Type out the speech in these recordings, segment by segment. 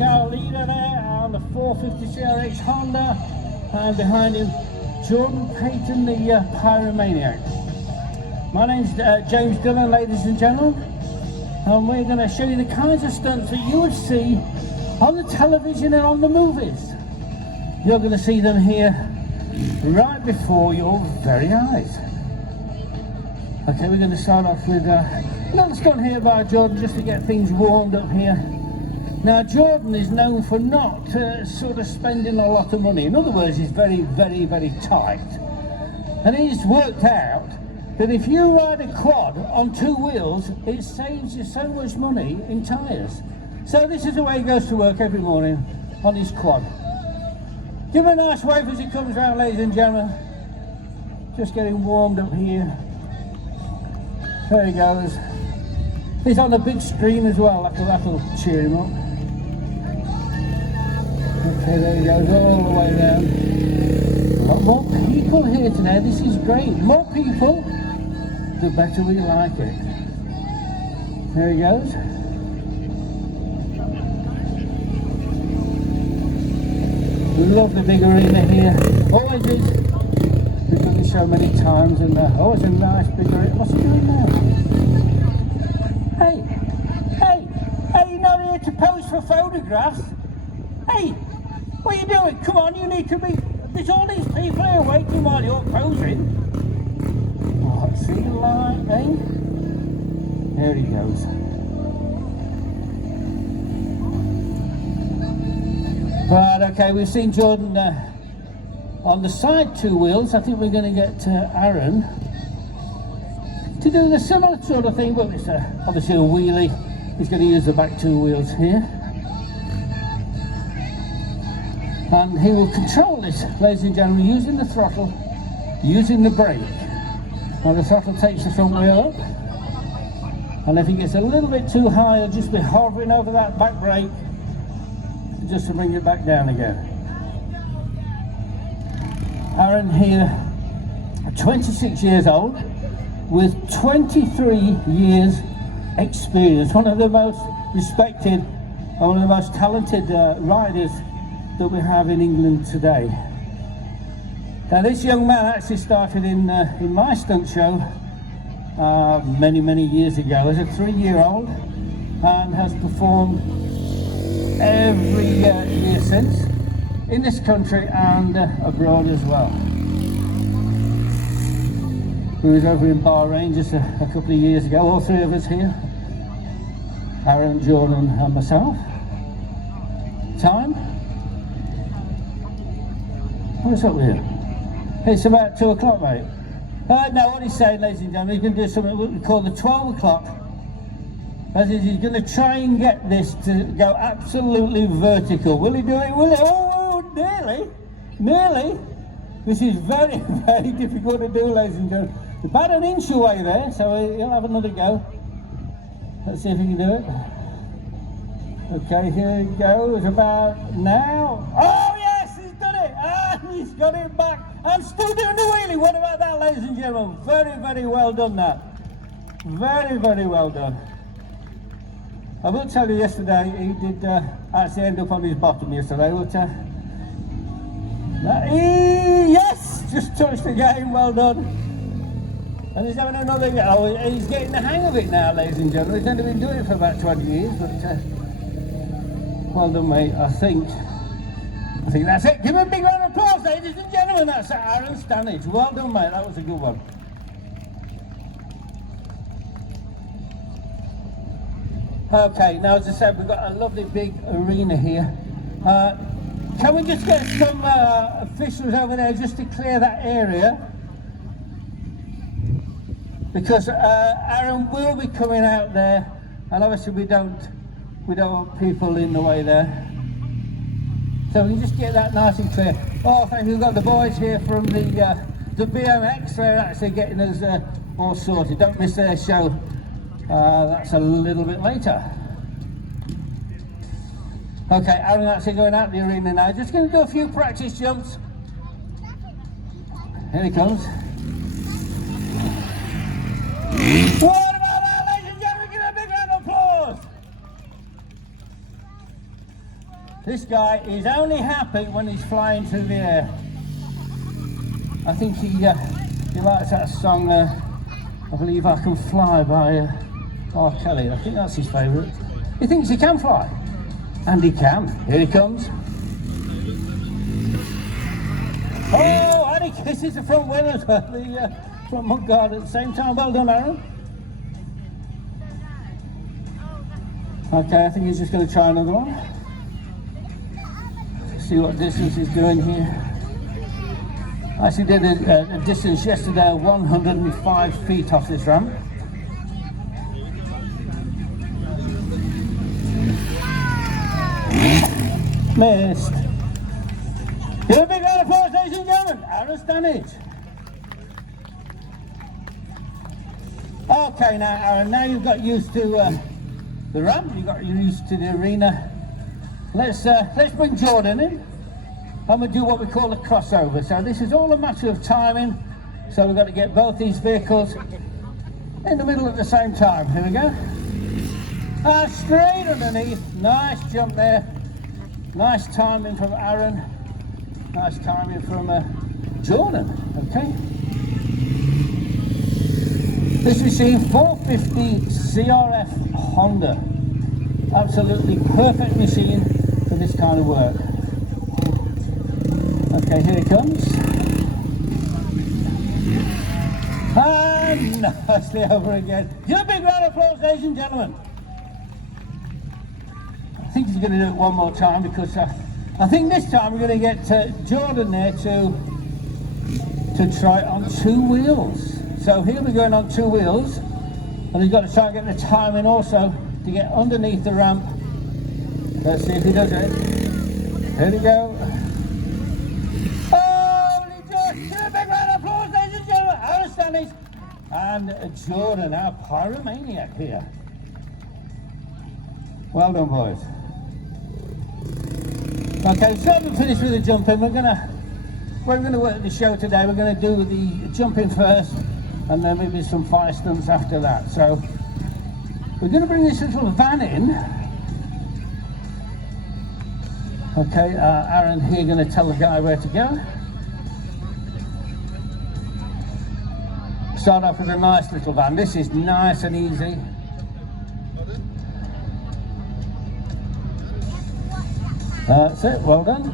Stannage, our leader there, on the 450 CRX Honda, and behind him, Jordan Payton, the Pyromaniac. My name's James Dillon, ladies and gentlemen, and we're going to show you the kinds of stunts that you would see on the television and on the movies. You're going to see them here right before your very eyes. Okay, we're going to start off with a little stunt here by Jordan just to get things warmed up here. Now, Jordan is known for not sort of spending a lot of money. In other words, he's very, very, very tight. And he's worked out that if you ride a quad on 2 wheels, it saves you so much money in tyres. So this is the way he goes to work every morning on his quad. Give him a nice wave as he comes round, ladies and gentlemen. Just getting warmed up here. There he goes. He's on a big stream as well, that'll cheer him up. Okay, there he goes, all the way down. A lot more people here today, this is great. More people, the better we like it. There he goes. Love the big arena here, always is. We've done this so many times, and always a nice big arena. What's he doing now? Hey, you're not here to pose for photographs. Hey, what are you doing? Come on, you need to be. There's all these people here waiting while you're posing. What's he like, eh? There he goes. Right, okay, we've seen Jordan on the side 2 wheels. I think we're going to get Aaron to do the similar sort of thing, but it's obviously a wheelie. He's going to use the back 2 wheels here. And he will control this, ladies and gentlemen, using the throttle, using the brake. Now the throttle takes the front wheel up. And if he gets a little bit too high, he'll just be hovering over that back brake just to bring it back down again. Aaron here, 26 years old, with 23 years experience. One of the most respected, one of the most talented riders that we have in England today. Now this young man actually started in my stunt show many years ago as a 3-year-old, and has performed every year since, in this country and abroad as well. We was over in Bahrain just a couple of years ago, all 3 of us here, Aaron, Jordan and myself. Time? What's up with you? It's about 2 o'clock, mate. Now what he's saying, ladies and gentlemen, he's going to do something what we call the 12 o'clock. That is, he's going to try and get this to go absolutely vertical. Will he do it? Will he? Oh, nearly. This is very, very difficult to do, ladies and gentlemen. About an inch away there, so he'll have another go. Let's see if he can do it. Okay, here he goes, about now. Oh yes, he's done it! Ah, he's got it back. I'm still doing the wheelie. What about that, ladies and gentlemen? Very, very well done, that. Very, very well done. I will tell you, yesterday he did actually end up on his bottom yesterday, but yes, just touched again, well done. And he's having another go. Oh, he's getting the hang of it now, ladies and gentlemen. He's only been doing it for about 20 years, but well done, mate. I think that's it. Give him a big round of applause, ladies and gentlemen. That's Aaron Stannage. Well done, mate. That was a good one. Okay, now as I said, we've got a lovely big arena here. Can we just get some officials over there just to clear that area? Because Aaron will be coming out there, and obviously we don't want people in the way there. So we can just get that nice and clear. Oh, thank you. We've got the boys here from the BMX. They're actually getting us all sorted. Don't miss their show. That's a little bit later. Okay, Aaron actually going out the arena now. Just going to do a few practice jumps. Here he comes. What about that, ladies and gentlemen? Give a big round of applause. This guy is only happy when he's flying through the air. I think he likes that song, I Believe I Can Fly by R. Kelly. I think that's his favourite. He thinks he can fly. And he can. Here he comes. Oh, and he kisses the front wheel as well, the front mudguard at the same time. Well done, Aaron. Okay, I think he's just going to try another one. See what distance he's doing here. I actually did a distance yesterday of 105 feet off this ramp. Missed. Give a big round of applause, ladies and gentlemen. Aaron Stannage. Okay, now Aaron, now you've got used to the ramp, you've got used to the arena. Let's bring Jordan in. And we'll do what we call a crossover. So this is all a matter of timing. So we've got to get both these vehicles in the middle at the same time. Here we go. Straight underneath. Nice jump there. Nice timing from Aaron. Nice timing from Jordan. Okay. This machine, 450 CRF Honda. Absolutely perfect machine for this kind of work. Okay, here he comes. And nicely over again. Give a big round of applause, ladies and gentlemen. I think he's going to do it one more time because I think this time we're going to get Jordan there to try it on 2 wheels. So he'll be going on 2 wheels, and he's got to try and get the timing also to get underneath the ramp. Let's see if he does it. Here we go. And Jordan, our pyromaniac here. Well done, boys. Okay, so we're finished with the jumping. We're gonna work the show today. We're gonna do the jumping first, and then maybe some fire stunts after that. So we're gonna bring this little van in. Okay, Aaron here gonna tell the guy where to go. Start off with a nice little van. This is nice and easy. That's it, well done.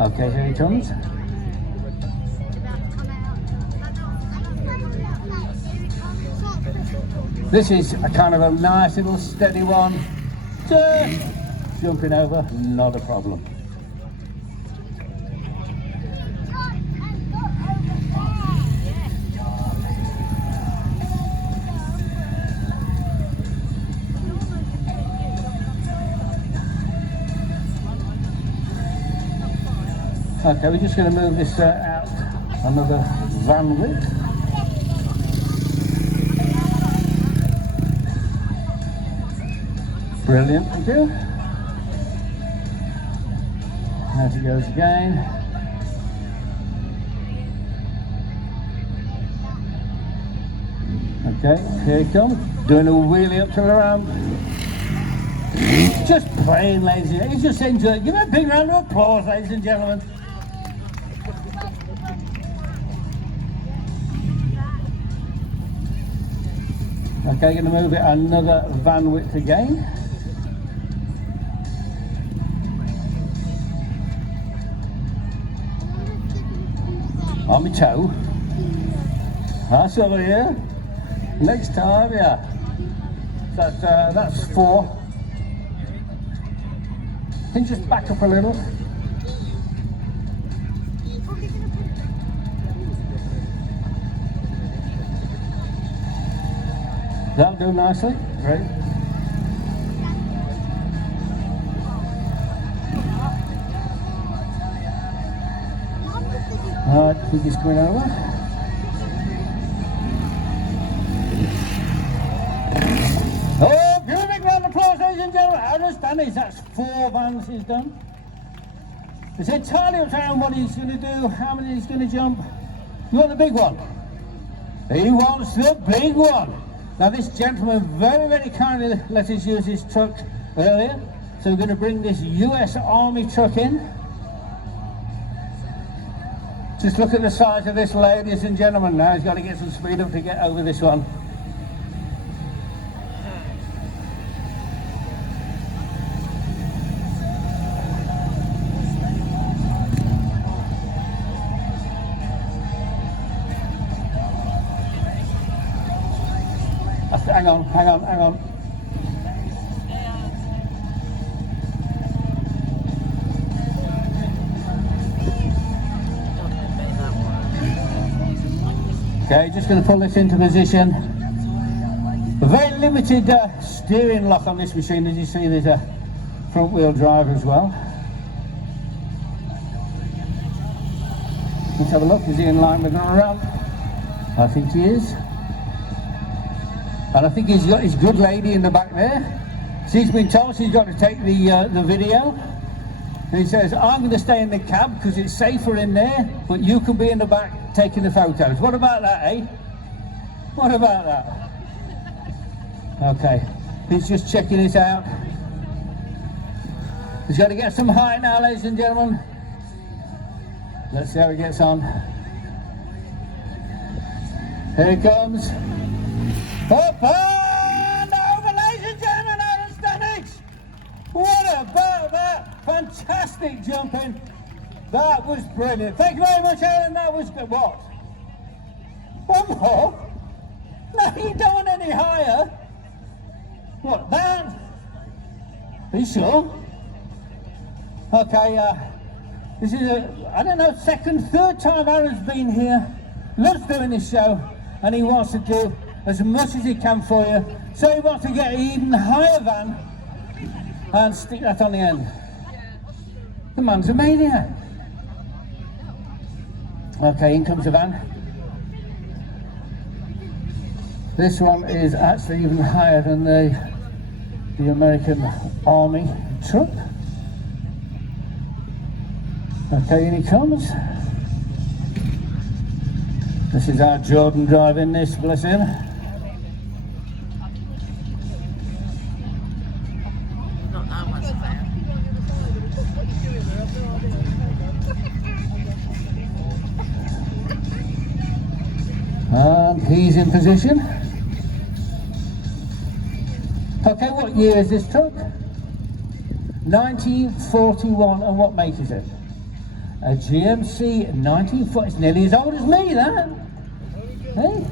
Okay, here he comes. This is a kind of a nice little steady one. Jumping over, not a problem. Okay, we're just going to move this out another van width. Brilliant, thank you. There she goes again. Okay, here he comes. Doing a wheelie up to the ramp. Just playing, ladies and gentlemen. He's just enjoying it. Give him a big round of applause, ladies and gentlemen. Okay, going to move it another van width again. On my toe. That's over here. Next time, yeah. That's 4. Can you just back up a little? That'll do nicely. Great. Alright, I think he's going over. Oh, give a big round of applause, ladies and gentlemen. Aaron Stannage, that's 4 vans he's done. It's entirely up to Aaron what he's going to do, how many he's going to jump. You want the big one? He wants the big one. Now this gentleman very, very kindly let us use his truck earlier. So we're going to bring this US Army truck in. Just look at the size of this, ladies and gentlemen. Now he's got to get some speed up to get over this one. Hang on. Okay, just going to pull this into position. A very limited steering lock on this machine. As you see, there's a front wheel drive as well. Let's have a look. Is he in line with the ramp? I think he is. And I think he's got his good lady in the back there. She's been told she's got to take the video. And he says, I'm going to stay in the cab because it's safer in there, but you can be in the back taking the photos. What about that, eh? What about that? Okay, he's just checking it out. He's got to get some height now, ladies and gentlemen. Let's see how he gets on. Here he comes. Up and over, ladies and gentlemen, out of Stannage. What about that? Fantastic jumping. That was brilliant. Thank you very much, Aaron. That was good. What? One more? No, you don't want any higher. What, that? Are you sure? Okay, this is I don't know, second, third time Aaron's been here. Loves doing this show, and he wants to do as much as he can for you. So he wants to get an even higher van and stick that on the end. The man's a maniac. Okay, in comes the van. This one is actually even higher than the American Army truck. Okay, in he comes. This is our Jordan driving this, bless him. And he's in position. Okay, what year is this truck? 1941, and what make is it? A GMC 1940. It's nearly as old as me, that. Hey,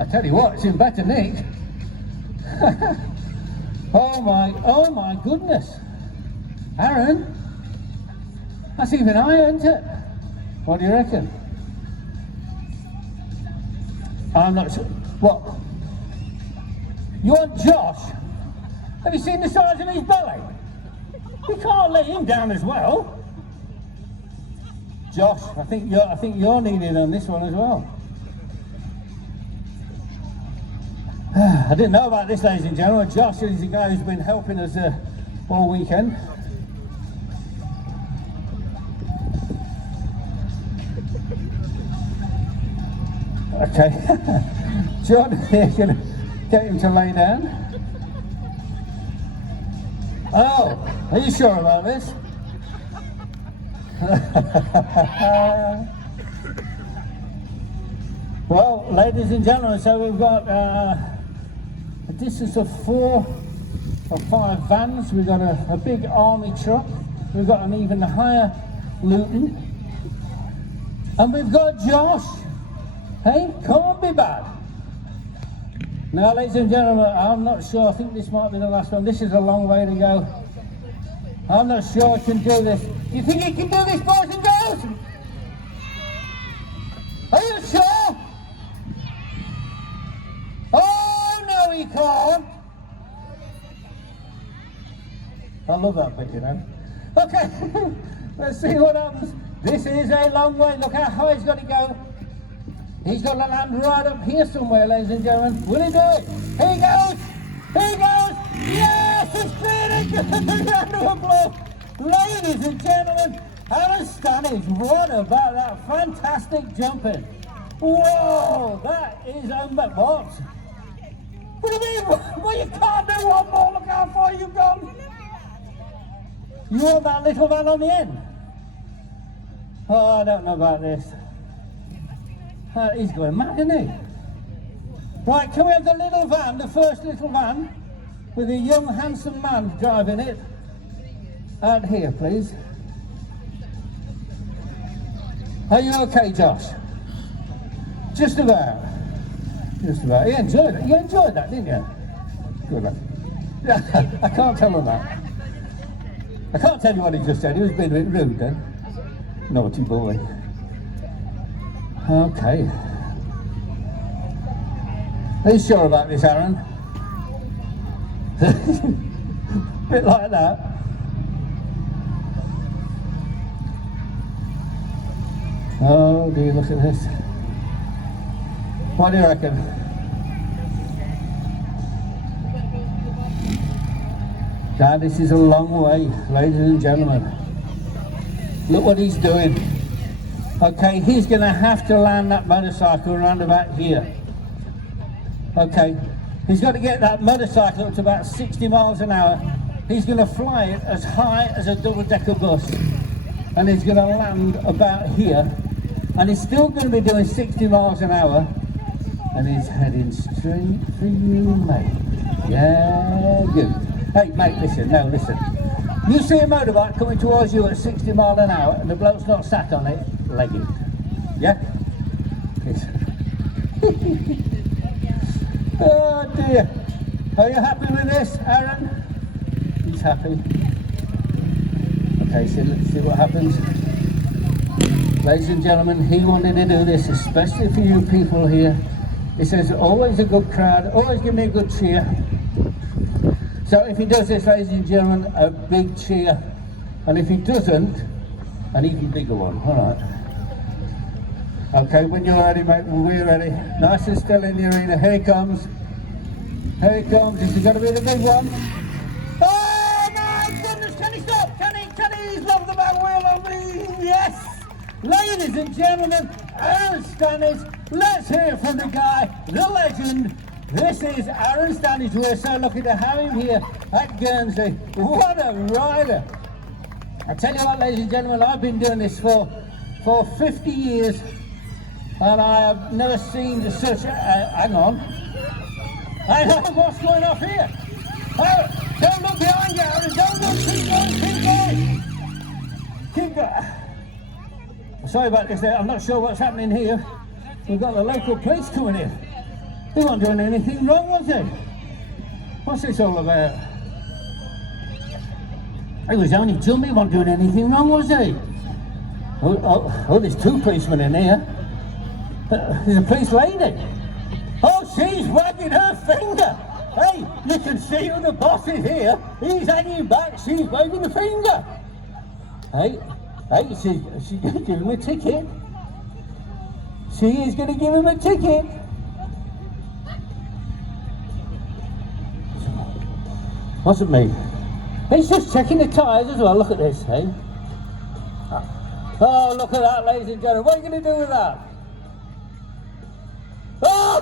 I tell you what, it's in better nick. Oh my goodness. Aaron, that's even higher, isn't it? What do you reckon? I'm not sure. What? You want Josh? Have you seen the size of his belly? We can't let him down as well. Josh, I think you're needed on this one as well. I didn't know about this, ladies and gentlemen. Josh is the guy who's been helping us all weekend. Okay, John, you're going to get him to lay down. Oh, are you sure about this? Well, ladies and gentlemen, so we've got a distance of 4 or 5 vans. We've got a big army truck. We've got an even higher Luton. And we've got Josh. Hey, can't be bad. Now, ladies and gentlemen, I'm not sure. I think this might be the last one. This is a long way to go. I'm not sure I can do this. You think you can do this, boys and girls? Are you sure? Oh, no, he can't. I love that bit, you know. Okay, let's see what happens. This is a long way. Look how high he's got to go. He's got to land right up here somewhere, ladies and gentlemen. Will he do it? Here he goes! Here he goes! Yes! It's cleared it! Just a round of applause. Ladies and gentlemen, Alan Stannage, what about that fantastic jumping? Whoa, that is what? What do you mean? Well, you can't do one more. Look how far you've gone. You want that little van on the end? Oh, I don't know about this. He's going mad, isn't he? Right, can we have the little van, the first little van, with a young, handsome man driving it? Out here, please. Are you okay, Josh? Just about. Just about. You enjoyed it. You enjoyed that, didn't you? Good luck. I can't tell him that. I can't tell you what he just said. He was being a bit rude then. Naughty boy. Okay. Are you sure about this, Aaron? Bit like that. Oh dear, look at this. What do you reckon? Now this is a long way, ladies and gentlemen. Look what he's doing. Okay, he's going to have to land that motorcycle around about here. Okay, he's got to get that motorcycle up to about 60 miles an hour. He's going to fly it as high as a double-decker bus. And he's going to land about here. And he's still going to be doing 60 miles an hour. And he's heading straight for you, mate. Yeah, good. Hey, mate, listen, no, listen. You see a motorbike coming towards you at 60 miles an hour and the bloke's not sat on it, leg it. Yeah? Yes. Oh dear. Are you happy with this, Aaron? He's happy. Okay, so let's see what happens. Ladies and gentlemen, he wanted to do this especially for you people here. He says, always a good crowd, always give me a good cheer. So if he does this, ladies and gentlemen, a big cheer. And if he doesn't, an even bigger one. All right. Okay, when you're ready, mate, we're ready. Nice and still in the arena. Here he comes. Here he comes. This is going to be the big one. Oh my goodness! Can he stop? Can he? He's loved the back wheel on me. Yes! Ladies and gentlemen, Aaron Stannage. Let's hear from the guy, the legend. This is Aaron Stannage. We're so lucky to have him here at Guernsey. What a rider! I tell you what, ladies and gentlemen, I've been doing this for 50 years, and I have never seen such a... hang on. Hang on, what's going off here? Oh, don't look behind you, Aaron. Don't look. Keep going. Sorry about this there. I'm not sure what's happening here. We've got the local police coming in. He wasn't doing anything wrong, was he? What's this all about? He was only jumping, he wasn't doing anything wrong, was he? Oh, there's two policemen in here. There's a police lady. Oh, she's wagging her finger. Hey, you can see who the boss is here. He's hanging back, she's waving the finger. Hey, she's going to give him a ticket. She is going to give him a ticket. Wasn't me. He's just checking the tyres as well. Look at this, hey? Oh, look at that, ladies and gentlemen. What are you going to do with that? Oh,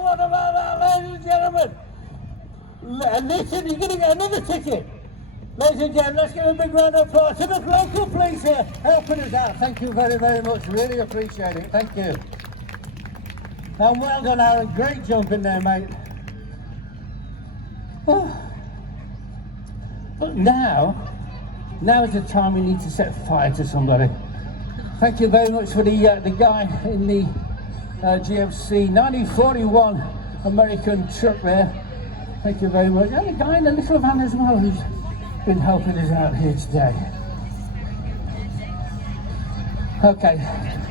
what about that, ladies and gentlemen? And listen, you're going to get another ticket. Ladies and gentlemen, let's give a big round of applause to the local police here helping us out. Thank you very, very much. Really appreciate it. Thank you. And well done, Aaron. Great jumping there, mate. Oh. But now is the time we need to set fire to somebody. Thank you very much for the guy in the GMC 1941 American truck there. Thank you very much. And the guy in the little van as well who's been helping us out here today. Okay.